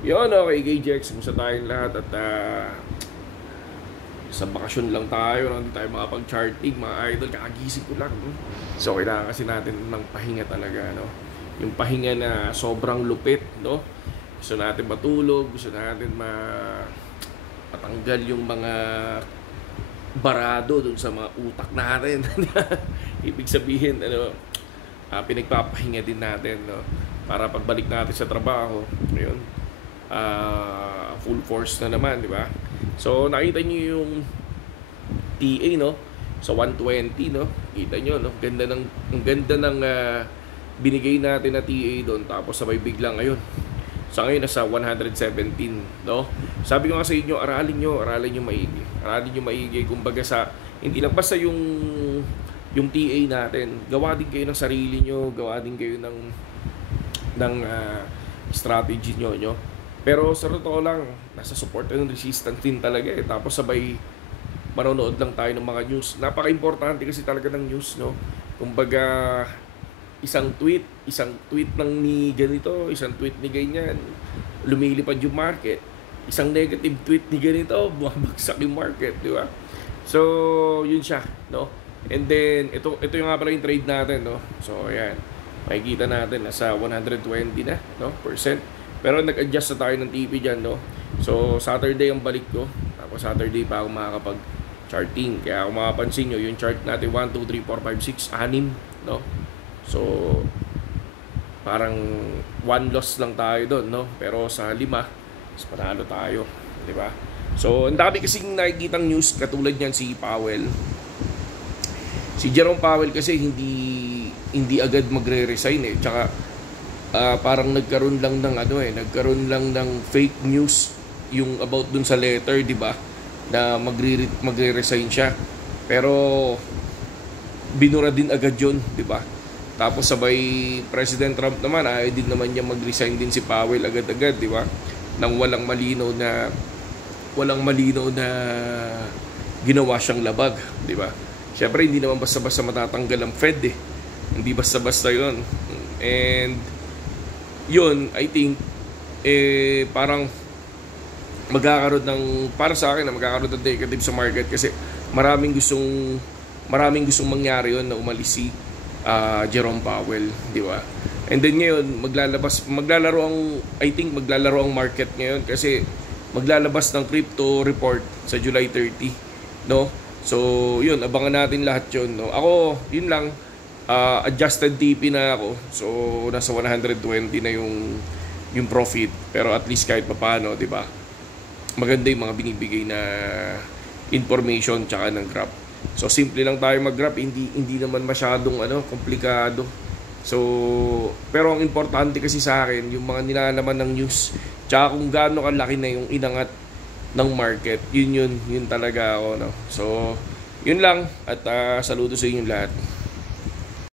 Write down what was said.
Yun, okay, KJX, kumusta tayong lahat at sa bakasyon lang tayo, hindi tayo makapag-charting, mga idol, kakagising ko lang. So, kailangan kasi natin ng pahinga talaga, no? Yung pahinga na sobrang lupit, no? Gusto natin matulog, gusto natin matanggal yung mga barado dun sa mga utak natin. Ibig sabihin, pinagpapahinga din natin, no? Para pagbalik natin sa trabaho, ngayon, full force na naman, di ba? So nakita niyo yung TA, no? Sa 120, no? Kita niyo, no? Ang ganda ng binigay natin na TA doon, tapos sabay biglang ngayon. Sa ngayon nasa 117, no? Sabi ko nga sa inyo, aralin niyo maigi. Aralin niyo maigi, kumbaga sa hindi lang basta yung TA natin, gawa din kayo ng sarili niyo, gawa din kayo ng strategy niyo. Pero sa totoo lang, nasa support and resistance din talaga eh. Tapos sabay manonood lang tayo ng mga news. Napaka-importante kasi talaga ng news, no? Kumbaga, isang tweet lang ni ganito, isang tweet ni ganyan, lumilipad yung market. Isang negative tweet ni ganito, bumabagsak yung market, di ba? So, yun siya, no? And then, ito yung nga pala yung trade natin, no? So, ayan. Makikita natin, nasa 120 na, no? %. Pero nag-adjust na tayo ng TP dyan, no? So, Saturday ang balik ko. Tapos Saturday pa ako makakapag-charting. Kaya kung makapansin nyo, yung chart natin 1, 2, 3, 4, 5, 6, 6, no? So, parang one loss lang tayo doon, no? Pero sa 5, mas panalo tayo, di ba? So, ang dami kasing nakikitang news katulad niyan si Powell. Si Jerome Powell kasi hindi agad magre-resign eh. Tsaka parang nagkaroon lang ng fake news yung about dun sa letter, di ba? Na magre-resign siya. Pero binura din agad yun, di ba? Tapos sabay President Trump naman, ayaw din naman niya mag-resign din si Powell agad-agad, di ba? Nang walang malinaw na ginawa siyang labag, di ba? Syempre hindi naman basta-basta matatanggal ang Fed eh. Hindi basta-basta 'yon. And yun, I think parang magkakaroon ng negative sa market kasi maraming gustong mangyari yun na umalis si Jerome Powell, di ba? And then ngayon maglalaro ang market ngayon kasi maglalabas ng crypto report sa July 30, no? So yun, abangan natin lahat yun, no? Ako, yun lang, adjusted TP na ako. So nasa 120 na yung profit, pero at least kahit papaano, 'di ba? Maganda yung mga binibigay na information tsaka ng graph. So simple lang tayo mag-graph, hindi naman masyadong komplikado. So pero ang importante kasi sa akin yung mga nilalaman ng news tsaka kung gaano kalaki na yung inangat ng market. Yun talaga ako, no. So yun lang at saludo sa inyo lahat.